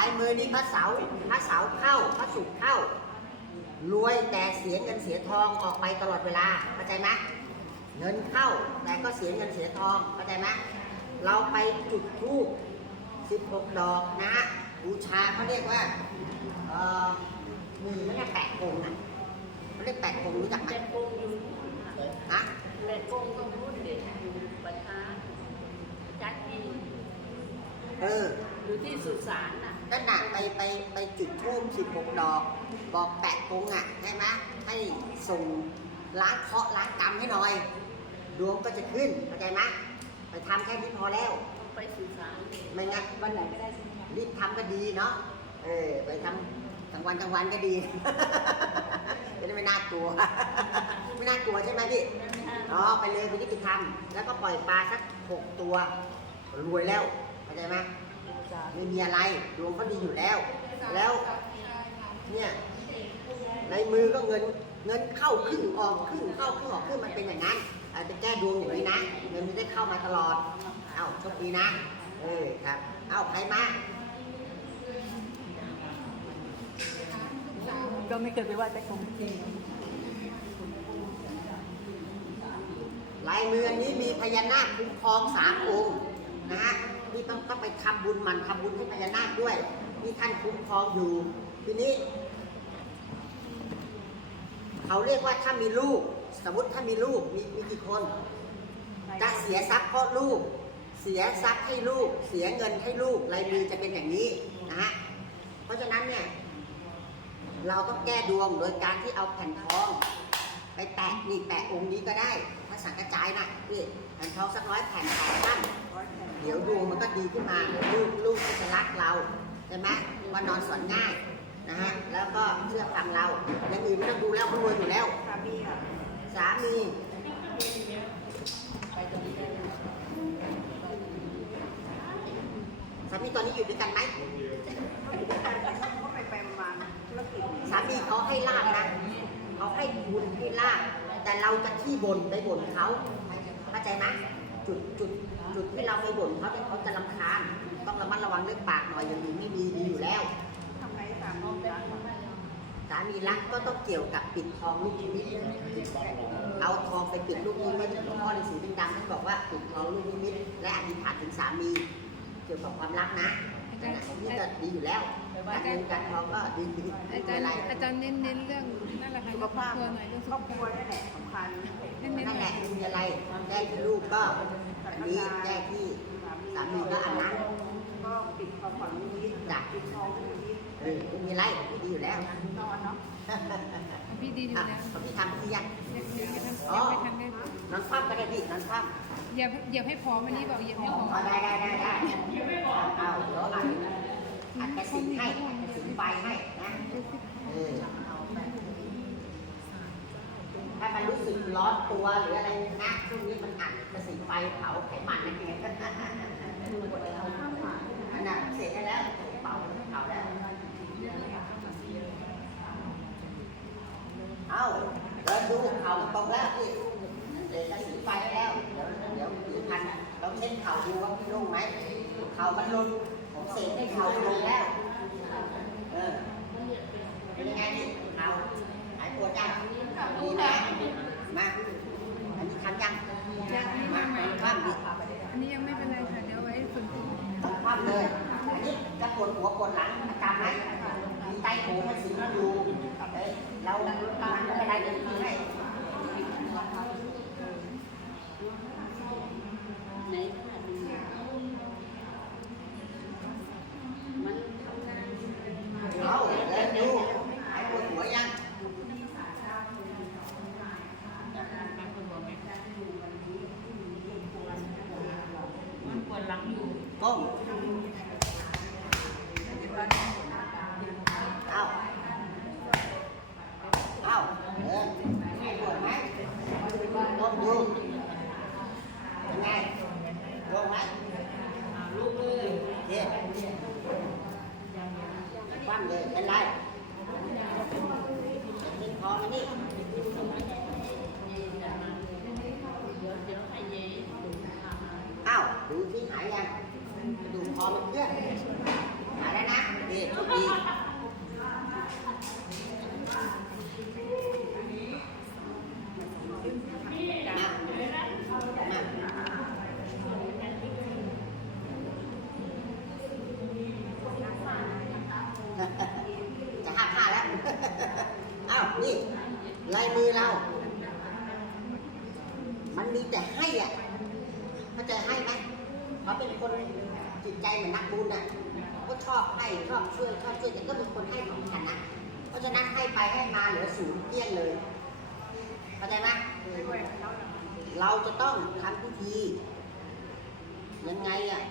ายมือนี้พระเสาร์พระเสาร์เข้าพระศุกร์เข้ารวยแต่เสียเงินเสียทองออกไปตลอดเวลาเข้าใจไหมเงินเข้าแต่ก็เสียเงินเสียทองเข้าใจไหมเราไปจุดธูป16 ดอกนะฮะบูชาเขาเรียกว่าเอ่อมีไม่ใช่แปะกงนะเขาเรียกแปะกงรู้จักไหมแปดโกงอยู่ฮะแปดโกงก็พูดเด็ดอยู่ประธานจัดที่เอออยู่ที่สุสานน่ะ นั่นน่ะไปไปไปจุดธูป16ดอก บอกแปะกงอะใช่ไหมให้ส่งล้างเคราะห์ล้างกรรมให้หน่อย ดวงก็จะขึ้นเข้าใจไหมไปทำแค่นี้พอแล้ว ไปสุสานไม่งั้นวันไหนก็ได้ใช่ไหมคะรีบทำก็ดีเนาะเออไปทำกลางวันกลางวันก็ดี จะได้ไม่น่ากลัว ไม่น่ากลัวใช่ไหมพี่ อ๋อไปเลยไปนี่ไปทำแล้วก็ปล่อยปลาสักหกตัว รวยแล้วเข้าใจไหม ไม่มีอะไรดวงเขาดีอยู่แล้ว แล้วเนี่ยในมือก็เงินเงินเข้าครึ่งออกครึ่งเข้าครึ่งออกครึ่งมันเป็นอย่างนั้นเอาไปแก้ดวงอย่างนี้นะเงินมันได้เข้ามาตลอด เอาโชคดีนะ เออครับ เอาใครมาก็ไม่เคยไปไหว้แต่คงจริงลายมืออันนี้มีพญานาคคุ้มครองสามองค์นะฮะ นี่ต้องต้องไปทำบุญมันทำบุญให้พญานาคด้วยนี่ท่านคุ้มครองอยู่ ทีนี้ เขาเรียกว่าถ้ามีลูก สมมติถ้ามีลูกมีมีกี่คนจะเสียทรัพย์เพราะลูก เสียทรัพย์ให้ลูก เสียเงินให้ลูกลายมือจะเป็นอย่างนี้นะฮะเพราะฉะนั้นเนี่ย เราต้องแก้ดวงโดยการที่เอาแผ่นทอง ไปแปะนี่แปะองค์นี้ก็ได้ถ้าสังกระจายนะนี่แผ่นทองสักร้อยแผ่นแปะตั้ง เดี๋ยวดวงมันก็ดีขึ้นมาลูกลูกก็จะรักเราใช่ไหมว่านอนสอนง่ายนะฮะแล้วก็เชื่อฟังเราอย่างอื่นไม่ต้องดูแล้วเขารวยอยู่แล้วสามีอะสามีสามีตอนนี้อยู่ด้วยกันไหมเขาไปไปมาธุรกิจสามีเขาให้ลาบนะเขาให้บุญให้ลาบแต่เราจะที่บนไปบ่นเขาเข้าใจไหม จุดจุดจุดที่เราไปบ่นเขาเนี่ยเขาจะรำคาญต้องระมัดระวังเรื่องปากหน่อยอย่างนี้ไม่มีดีอยู่แล้วทำไงสามีรักสามีรักก็ต้องเกี่ยวกับปิดทองลูกนิมิตเอาทองไปปิดลูกนิมิตหลวงพ่อฤาษีดังๆท่านบอกว่าปิดทองลูกนิมิตและอธิษฐานถึงสามี เกี่ยวกับความรักนะนั่นแหละนี่ก็ดีอยู่แล้วการเงินการทองก็ดีดีไม่อาเป็จารนย์ไรอาจารย์เน้นเน้นเรื่องนั่นแหละค่ะสุเรื่ของครอภาบพครัวหน่อยเรื่องคสุรอบขครัวภาพนั่นแหละสำคัญเน้นเน้นนั่นหแหน่อละยมีอะไรแก้ที่ลูกก็อันนี้แก้ที่สามีก็อันนั้นก็ปิดความฝันนี้จ้ะปิดทองนี้เออไม่มีไรดีอยู่แล้วนอนเนาะพี่ดีอยู่อะแล้วเขาพี่ทำที่ยังยังยังยังไม่ทันได้นอนคว่ำก็ได้พี่นอนคว่ำเหยียบเหยียบให้พร้อมอันนี้บอกเหยียบให้พร้อมอ๋อได้ได้ได้ได้เอาเดี๋ยวอัดอัดกระสินให้อัดกระสินไฟให้นะเออถ้ามัน ร้อนตัวหรืออะไรนะช่วงนี้มันอัดกระสินไฟเผาไขมันนั่นเองอันนั้นเสร็จได้แล้วเผาเผาแล้วเอาเดินดูเข่าตรงแล้วพี่เด็กกระสีไฟแล้วเดี๋ยวเดี๋ยวถือพันเราเช็ดเข่าดูว่าพี่ลุ่งไหมเข่ามันลุนผมเสกให้เข่าลงแล้วเออเป็นยังไงนี่เข่าหายปวดยังดีนะม มาอันนี้ทำยังยังไม่มาไม่คว่ำดิอันนี้ยังไม่เป็นไรค่ะ เดี๋ยวไว้ฝึกคว่ำเลย อันนี้จะปวดหัวปวดหลังประจำไหมมีไตโผล่มันสิงอยู่เอ้ยเราไม่เป็นไรเดี๋ยวพี่ให้ ไหนค่ะดูมันทำงาน เอาเดินดูหายปวดหัวยัง มันปวดหลังอยู่ ก้มเอาเอาเดินปวดไหมก้มดูยังไงปวดไหม ลูกเลย เย็นคว่ำเลยเป็นไรเป็นคอมานี่ เดี๋ยวเดี๋ยวให้เย่ดูค่ะ เอ้าดูที่หายยังดูคอมันเพื่อนหายแล้วนะเคโชคดีจะห้าห้าแล้ว อ้าว นี่ลายมือเรา มันมีแต่ให้อะเข้าใจให้ เขาเป็นคนจิตใจเหมือนนักบุญอะเขาก็ชอบให้ชอบช่วยชอบช่วยแต่ก็เป็นคนให้ของฉันนะเพราะฉะนั้นให้ไปให้มาเหลือศูนย์เกลี้ยงเลยเข้าใจไหมด้วยแล้วเราจะต้องทำพิธียังไงอะ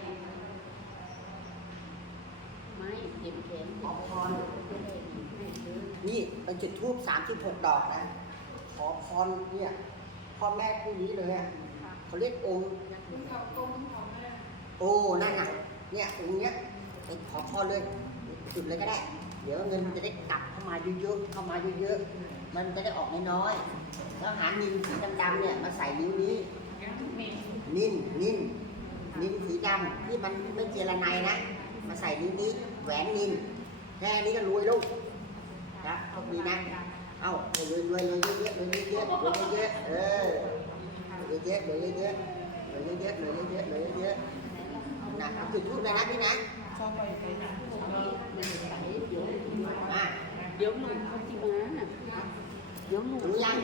ไม่เจ็บแขนขอพรจะได้ไม่ซื้อนี่เป็นจุดทูบสามสิบหกดอกนะ ขอพรเนี่ยพ่อแม่คู่นี้เลยอะเขาเรียกองค์ โอ้นั่นน่ะเนี่ยองค์เนี้ยไปขอพรเลยจุดเลยก็ได้ เดี๋ยวเงินมันจะได้กลับเข้ามาเยอะๆเข้ามาเยอะๆมันจะได้ออกน้อยๆแล้วหานินสีดำๆเนี่ยมาใส่นิ้วนี้ นินนินนินสีดำที่มันไม่เจรไนยนะมาใส่นิ้วนี้แหวนนินแค่นี้ก็รวยลูกนะโชคดีนะเอ้ารวยรวยรวยเยอะๆรวยเยอะๆรวยเยอะๆเออรวยเยอะๆรวยเยอะๆรวยเยอะๆรวยเยอะๆรวยเยอะๆ นะเอาจุดทูบเลยนะพี่นะชอบไปไปนะเดี๋ยวอะเดี๋ยวหนุ่มเขาจิมาเดี๋ยวหนุ่มรู้ยัง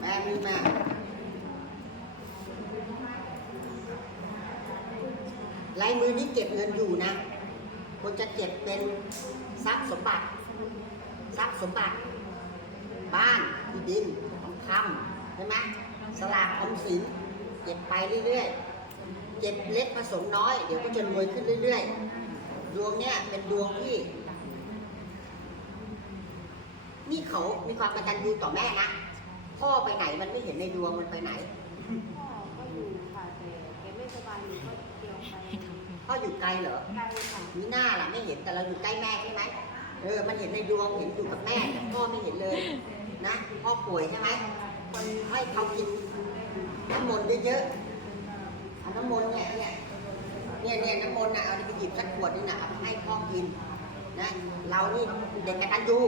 แม่มือมาลายมือนี้เก็บเงินอยู่นะคนจะเก็บเป็นทรัพย์สมบัติ ทรัพย์สมบัติ บ้านที่ดินทองคำใช่ไหมสลากออมสินเก็บไปเรื่อยๆ เก็บเล็กผสมน้อย เดี๋ยวก็จะรวยขึ้นเรื่อยๆ ดวงเนี้ยเป็นดวงที่ นี่เขามีความกตัญญูต่อแม่นะ พ่อไปไหนมันไม่เห็นในดวงมันไปไหน พ่อก็อยู่ค่ะแต่แกไม่สบายอยู่ก็เดียวไปพ่ออยู่ไกลเหรอไกลค่ะมีหน้าล่ะไม่เห็นแต่เราอยู่ใกล้แม่ใช่ไหมเออ มันเห็นในดวงเห็นอยู่กับแม่แต่พ่อไม่เห็นเลยนะพ่อป่วยใช่ไหมคนให้เขากินน้ำมนต์เยอะๆ เอาน้ำมนต์เนี่ยเนี่ยเนี่ยเนี่ยน้ำมนต์น่ะเอาไปหยิบสักขวดนึงน่ะเอาไปให้พ่อกินนะเรานี่เด็กกตัญญู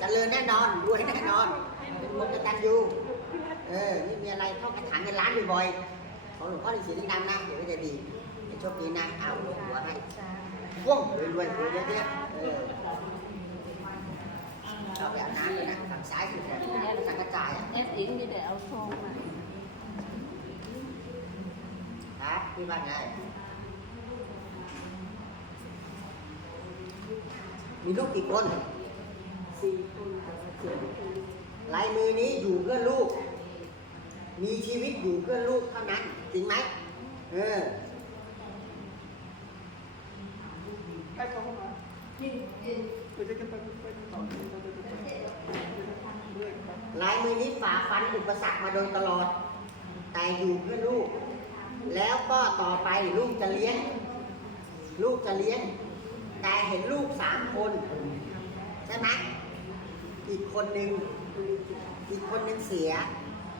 เจริญแน่นอนรวยแน่นอนเป็นคนกตัญญูเออไม่มีอะไรท่องกระถางเงินล้านบ่อยๆของหลวงพ่อฤาษีลิงดำนะเดี๋ยวก็จะดีให้โชคดีนะเอาหัวให้ว่องรวยรวยรวยเยอะๆเออชอบแบบนั้นเลยนะฝั่งซ้ายสุดเลยสังกระจายอะแอดอิงจะได้เอาทองมา ครับพี่ว่าไงมีลูกกี่คนสี่คนแต่ว่าเจ็บคนลายมือนี้อยู่เพื่อลูก มีชีวิตอยู่เพื่อลูกเท่านั้น จริงไหมเออไปเขาเข้ามาไปด้วยกันไปไปต่อไปไปไปไปด้วยครับลายมือนี้ฝ่าฟันอุปสรรคมาโดยตลอด แต่อยู่เพื่อลูก แล้วก็ต่อไปลูกจะเลี้ยง ลูกจะเลี้ยง แต่เห็นลูกสามคน ใช่ไหมอีกคนหนึ่งอีกคนหนึ่งเสีย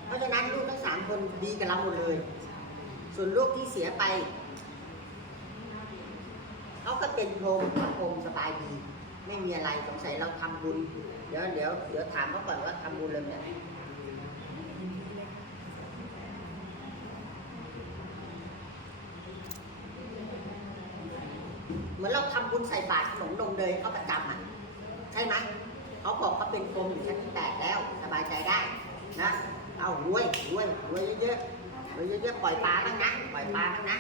เพราะฉะนั้นลูกทั้งสามคนดีกับเราหมดเลย ส่วนลูกที่เสียไปเขาก็เป็นโรมพระพรมสบายดี ไม่มีอะไรสงสัยเราทำบุญ เดี๋ยวเดี๋ยวเดี๋ยวถามเขาก่อนว่าทำบุญเลยเนี่ เหมือนเราทำบุญใส่บาตรขนมนมเดยเขาประจำอะใช่ไหมเขาบอกเขาเป็นกรมอยู่ชั้นที่แปดแล้วสบายใจได้นะเอารวยรวยรวยเยอะๆรวยเยอะๆปล่อยปลาบ้างนะปล่อยปลาบ้างนะ